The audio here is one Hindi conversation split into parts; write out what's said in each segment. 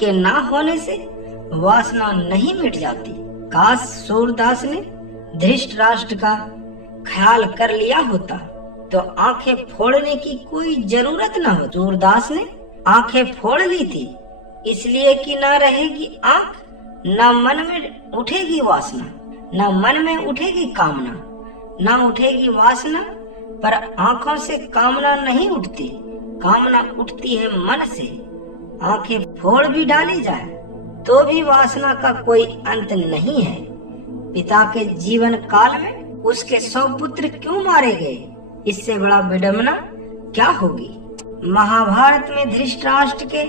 के ना होने से वासना नहीं मिट जाती। काश सूरदास ने धृतराष्ट्र का ख्याल कर लिया होता तो आंखें फोड़ने की कोई जरूरत न हो। सूरदास ने आंखें फोड़ ली थी इसलिए कि न रहेगी आंख, न मन में उठेगी वासना, न मन में उठेगी कामना, न उठेगी वासना। पर आंखों से कामना नहीं उठती, कामना उठती है मन से। आंखें फोड़ भी डाली जाए तो भी वासना का कोई अंत नहीं है। पिता के जीवन काल में उसके 100 पुत्र क्यों मारे गए, इससे बड़ा विडंबना क्या होगी। महाभारत में धृतराष्ट्र के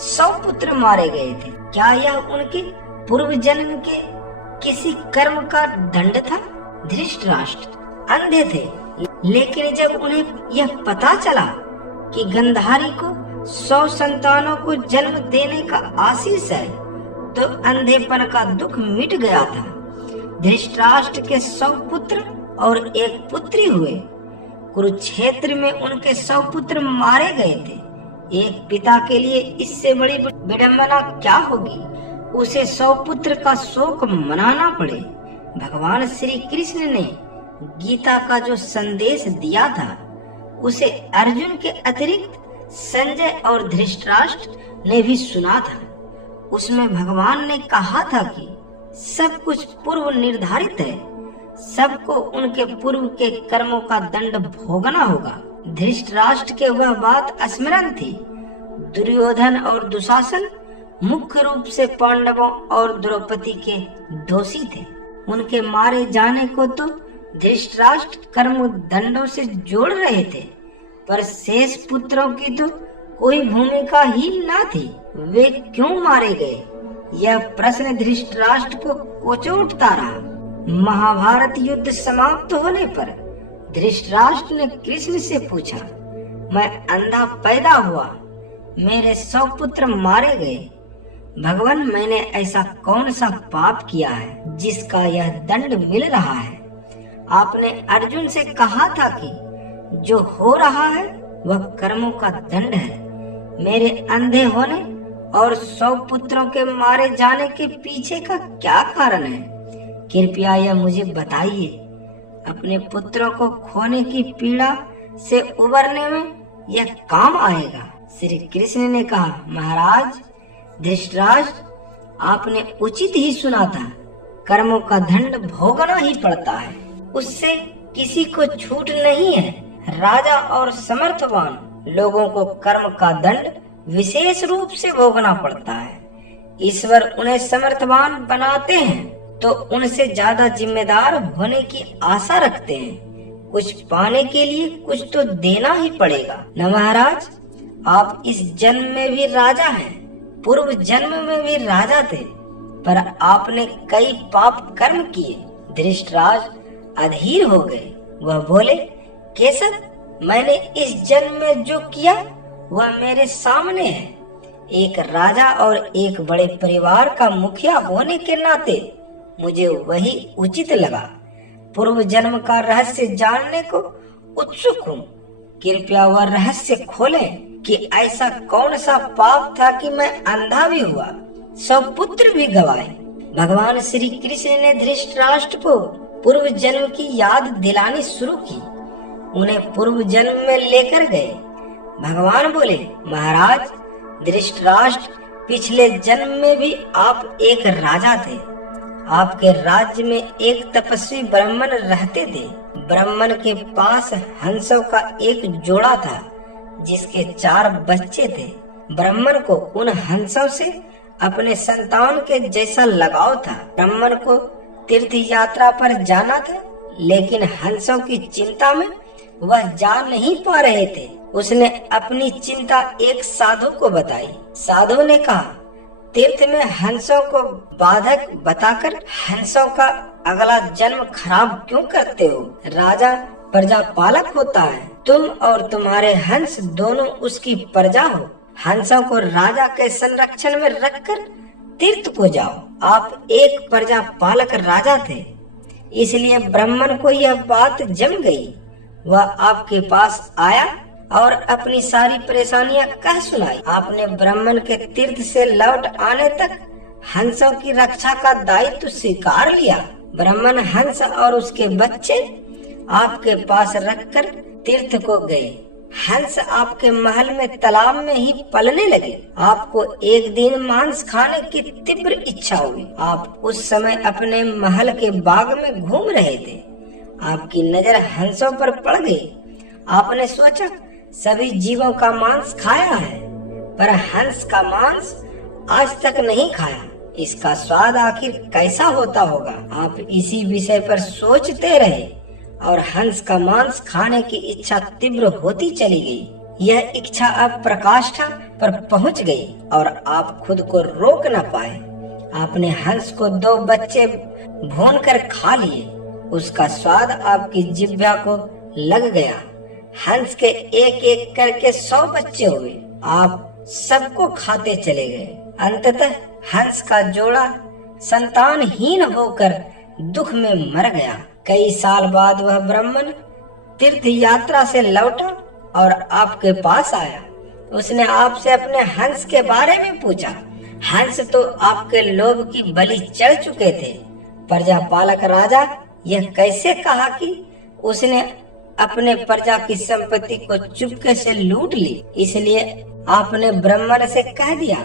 100 पुत्र मारे गए थे। क्या यह उनके पूर्व जन्म के किसी कर्म का दंड था? धृतराष्ट्र अंधे थे, लेकिन जब उन्हें यह पता चला कि गंधारी को 100 संतानों को जन्म देने का आशीष है तो अंधेपन का दुख मिट गया था। धृतराष्ट्र के 100 पुत्र और एक पुत्री हुए। कुरुक्षेत्र में उनके 100 पुत्र मारे गए थे। एक पिता के लिए इससे बड़ी विडंबना क्या होगी। उसे 100 पुत्र का शोक मनाना पड़े। भगवान श्री कृष्ण ने गीता का जो संदेश दिया था उसे अर्जुन के अतिरिक्त संजय और धृतराष्ट्र ने भी सुना था। उसमें भगवान ने कहा था कि सब कुछ पूर्व निर्धारित है, सबको उनके पूर्व के कर्मों का दंड भोगना होगा। धृतराष्ट्र के वह बात स्मरण थी। दुर्योधन और दुशासन मुख्य रूप से पांडवों और द्रौपदी के दोषी थे। उनके मारे जाने को तो धृतराष्ट्र कर्म दंडों से जोड़ रहे थे, पर शेष पुत्रों की तो कोई भूमिका ही न थी। वे क्यों मारे गए, यह प्रश्न धृतराष्ट्र को कोचो उठता रहा। महाभारत युद्ध समाप्त होने पर धृतराष्ट्र ने कृष्ण से पूछा, मैं अंधा पैदा हुआ, मेरे 100 पुत्र मारे गए। भगवान, मैंने ऐसा कौन सा पाप किया है जिसका यह दंड मिल रहा है? आपने अर्जुन से कहा था कि जो हो रहा है वह कर्मों का दंड है। मेरे अंधे होने और 100 पुत्रों के मारे जाने के पीछे का क्या कारण है? कृपया यह मुझे बताइए। अपने पुत्रों को खोने की पीड़ा से उबरने में यह काम आएगा। श्री कृष्ण ने कहा, महाराज धृतराष्ट्र, आपने उचित ही सुना था, कर्मों का दंड भोगना ही पड़ता है, उससे किसी को छूट नहीं है। राजा और समर्थवान लोगों को कर्म का दंड विशेष रूप से भोगना पड़ता है। ईश्वर उन्हें समर्थवान बनाते हैं तो उनसे ज्यादा जिम्मेदार होने की आशा रखते हैं। कुछ पाने के लिए कुछ तो देना ही पड़ेगा न महाराज। आप इस जन्म में भी राजा हैं, पूर्व जन्म में भी राजा थे, पर आपने कई पाप कर्म किए। धृतराष्ट्र अधीर हो गए। वह बोले, केसर, मैंने इस जन्म में जो किया वह मेरे सामने है। एक राजा और एक बड़े परिवार का मुखिया होने के नाते मुझे वही उचित लगा। पूर्व जन्म का रहस्य जानने को उत्सुक हूँ। कृपया वह रहस्य खोलें कि ऐसा कौन सा पाप था कि मैं अंधा भी हुआ, 100 पुत्र भी गवाए। भगवान श्री कृष्ण ने धृतराष्ट्र को पूर्व जन्म की याद दिलानी शुरू की। उन्हें पूर्व जन्म में लेकर गए। भगवान बोले, महाराज धृतराष्ट्र, पिछले जन्म में भी आप एक राजा थे। आपके राज्य में एक तपस्वी ब्राह्मण रहते थे। ब्राह्मण के पास हंसों का एक जोड़ा था जिसके 4 बच्चे थे। ब्राह्मण को उन हंसों से अपने संतान के जैसा लगाव था। ब्राह्मण को तीर्थ यात्रा पर जाना था, लेकिन हंसों की चिंता में वह जा नहीं पा रहे थे। उसने अपनी चिंता एक साधु को बताई। साधु ने कहा, तीर्थ में हंसों को बाधक बताकर हंसों का अगला जन्म खराब क्यों करते हो? राजा प्रजा पालक होता है, तुम और तुम्हारे हंस दोनों उसकी प्रजा हो। हंसों को राजा के संरक्षण में रखकर तीर्थ को जाओ। आप एक प्रजा पालक राजा थे, इसलिए ब्राह्मण को यह बात जम गई। वह आपके पास आया और अपनी सारी परेशानियां कह सुनाई। आपने ब्राह्मण के तीर्थ से लौट आने तक हंसों की रक्षा का दायित्व स्वीकार लिया। ब्राह्मण हंस और उसके बच्चे आपके पास रखकर तीर्थ को गए। हंस आपके महल में तालाब में ही पलने लगे। आपको एक दिन मांस खाने की तीव्र इच्छा हुई। आप उस समय अपने महल के बाग में घूम रहे थे। आपकी नजर हंसों पर पड़ गई। आपने सोचा सभी जीवों का मांस खाया है, पर हंस का मांस आज तक नहीं खाया। इसका स्वाद आखिर कैसा होता होगा। आप इसी विषय पर सोचते रहे और हंस का मांस खाने की इच्छा तीव्र होती चली गई। यह इच्छा अब प्रकाष्ठा पर पहुंच गई और आप खुद को रोक न पाए। आपने हंस को 2 बच्चे भून कर खा लिए। उसका स्वाद आपकी जिह्वा को लग गया। हंस के एक एक करके 100 बच्चे हुए। आप सबको खाते चले गए। अंततः हंस का जोड़ा संतानहीन होकर दुख में मर गया। कई साल बाद वह ब्राह्मण तीर्थ यात्रा से लौटा और आपके पास आया। उसने आपसे अपने हंस के बारे में पूछा। हंस तो आपके लोभ की बलि चढ़ चुके थे। प्रजापालक राजा यह कैसे कहा कि उसने अपने प्रजा की संपत्ति को चुपके से लूट ली। इसलिए आपने ब्राह्मण से कह दिया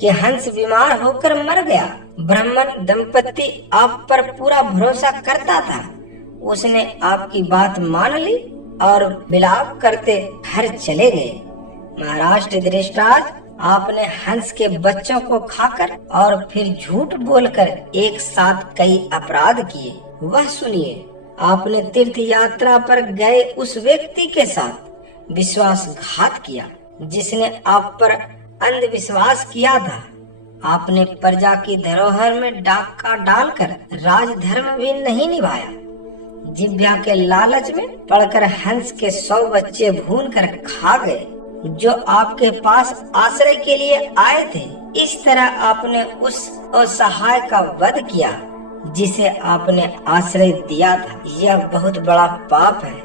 कि हंस बीमार होकर मर गया। ब्राह्मण दंपति आप पर पूरा भरोसा करता था। उसने आपकी बात मान ली और विलाप करते घर चले गए। महाराष्ट्र धृतराज, आपने हंस के बच्चों को खाकर और फिर झूठ बोलकर एक साथ कई अपराध किए। वह सुनिए, आपने तीर्थ यात्रा पर गए उस व्यक्ति के साथ विश्वासघात किया जिसने आप पर अंधविश्वास किया था। आपने प्रजा की धरोहर में डाका डालकर राजधर्म भी नहीं निभाया। जिह्वा के लालच में पड़कर हंस के 100 बच्चे भून कर खा गए जो आपके पास आश्रय के लिए आए थे। इस तरह आपने उस असहाय का वध किया जिसे आपने आश्रय दिया था। यह बहुत बड़ा पाप है।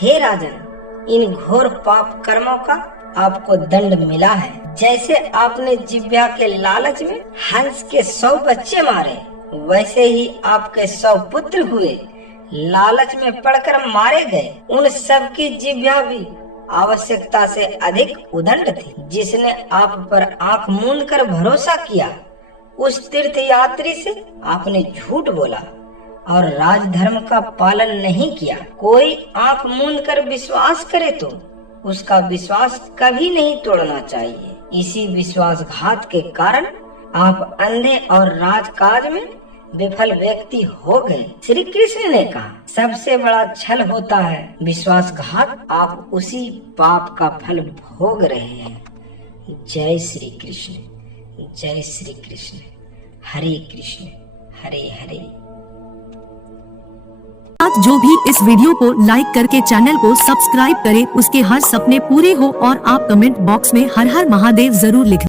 हे राजन, इन घोर पाप कर्मों का आपको दंड मिला है। जैसे आपने जिह्वा के लालच में हंस के 100 बच्चे मारे, वैसे ही आपके 100 पुत्र हुए लालच में पड़कर मारे गए। उन सब की जिह्वा भी आवश्यकता से अधिक उदंड थी। जिसने आप पर आंख मूंद कर भरोसा किया, उस तीर्थ यात्री से आपने झूठ बोला और राजधर्म का पालन नहीं किया। कोई आंख मूंद कर विश्वास करे तो उसका विश्वास कभी नहीं तोड़ना चाहिए। इसी विश्वासघात के कारण आप अंधे और राजकाज में विफल व्यक्ति हो गए। श्री कृष्ण ने कहा, सबसे बड़ा छल होता है विश्वासघात। आप उसी पाप का फल भोग रहे हैं। जय श्री कृष्ण, जय श्री कृष्ण। हरे कृष्ण हरे हरे। आज जो भी इस वीडियो को लाइक करके चैनल को सब्सक्राइब करे, उसके हर सपने पूरे हो और आप कमेंट बॉक्स में हर हर महादेव जरूर लिखें।